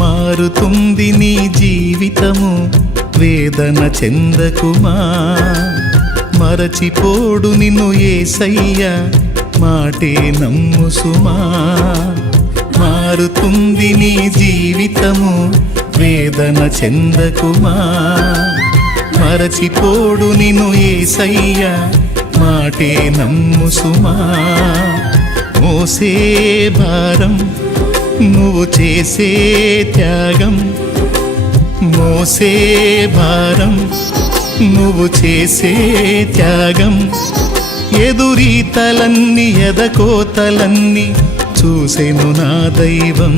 మారుతుంది నీ జీవితము, వేదన చెందకుమా. మరచిపోడు నిన్ను యేసయ్య, మాటే నమ్ము సుమా. మారుతుంది నీ జీవితము, వేదన చెందకుమా. మరచిపోడు నిన్ను యేసయ్య, మాటే నమ్ము సుమా. మోసే భారం నువ్వు చేసే త్యాగం, మోసే భారం నువ్వు చేసే త్యాగం. ఎదురీతలన్నీ ఎదకోతలన్నీ చూసెను నా దైవం,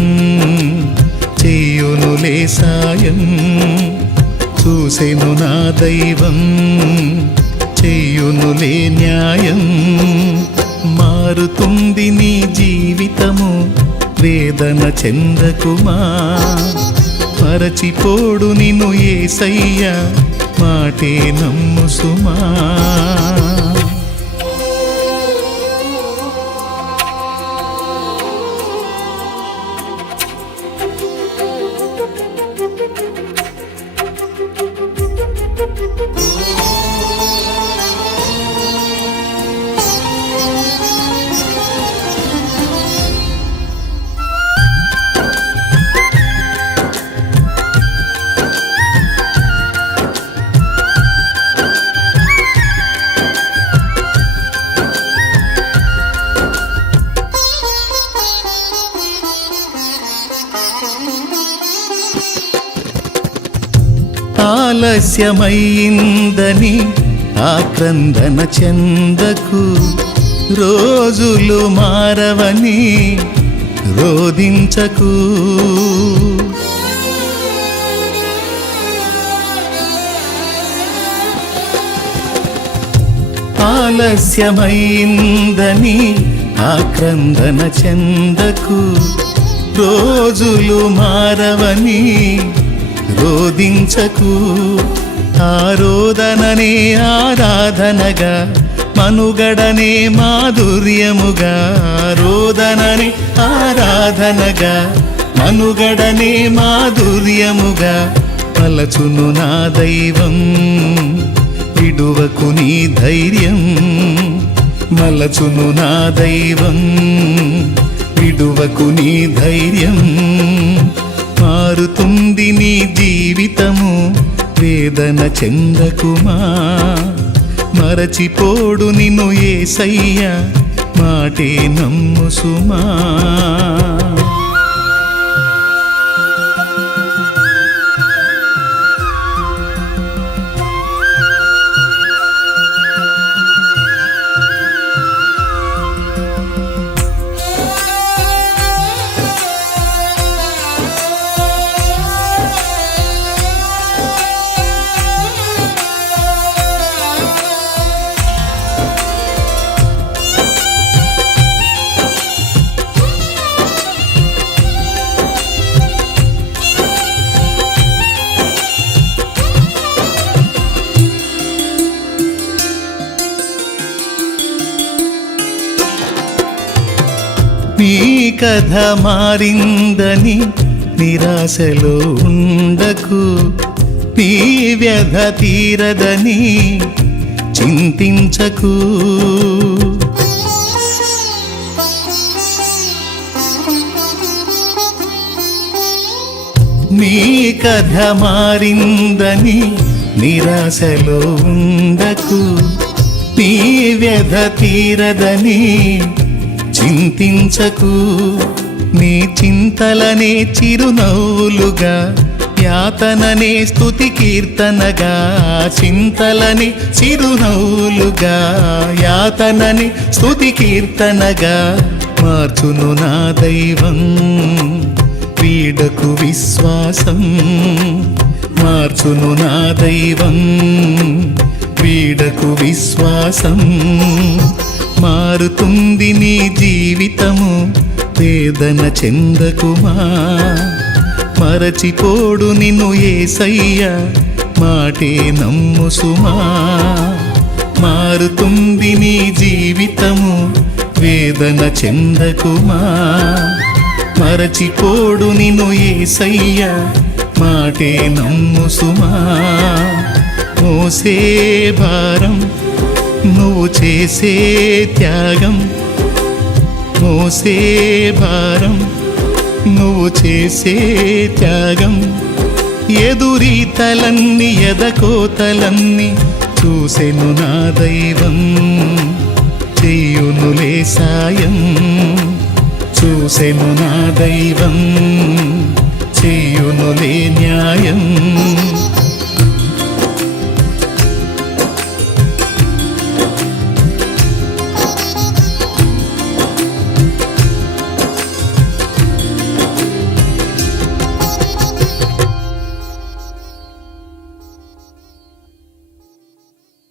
చెయ్యునులే సాయం. చూసెను నా దైవం, చెయ్యునులే న్యాయం. మారుతుంది నీ జీవితము, వేదన చెందకుమా. మరచిపోడు నిన్ను యేసయ్య, మాటే నమ్ము సుమా. ఆలస్యమైందని ఆక్రందన చెందకు, రోజులు మారవని రోదించకు. ఆలస్యమైందని ఆక్రందన చెందకు, రోజులు మారవని రోదించకు. ఆరోదననే ఆరాధనగా, మనుగడనే మాధుర్యముగా. ఆరోదననే ఆరాధనగా, మనుగడనే మాధుర్యముగా. పలచును నా దైవం, విడువకు నీ ధైర్యం. మలచును నా దైవం, విడువకు నీ ధైర్యం. మారుతుంది నీ జీవితము, వేదన చెందకుమా. మరచిపోడు నిన్ను యేసయ్య, మాటే నమ్ము సుమా. నీ కథ మారిందని నిరాశలో ఉండకు, నీ వ్యధ తీరదని చింతించకు. నీ కథ మారిందని నిరాశలో ఉండకు, నీ వ్యధ తీరదని చింతించకు నీ చింతలనే చిరునవ్వులుగా యాతననే స్తుతి కీర్తనగా చింతలని చిరునవ్వులుగా యాతనని స్తుతి కీర్తనగా మార్చును నా దైవం వీడకు విశ్వాసం మార్చును నా దైవం వీడకు విశ్వాసం మారుతుంది నీ జీవితము వేదన చెందకుమా మరచిపోడు నిన్ను యేసయ్య మాటే నమ్ము సుమా మారుతుంది నీ జీవితము వేదన చెందకుమా మరచిపోడు నిన్ను యేసయ్య మాటే నమ్ము సుమా మోసే భారం నువ్వు చేసే త్యాగం మోసే భారం నువ్వు చేసే త్యాగం ఎదురీతలన్నీ ఎదకోతలన్నీ చూసెను నా దైవం చెయ్యునులే సాయం చూసెను నా దైవం చెయ్యునులే న్యాయం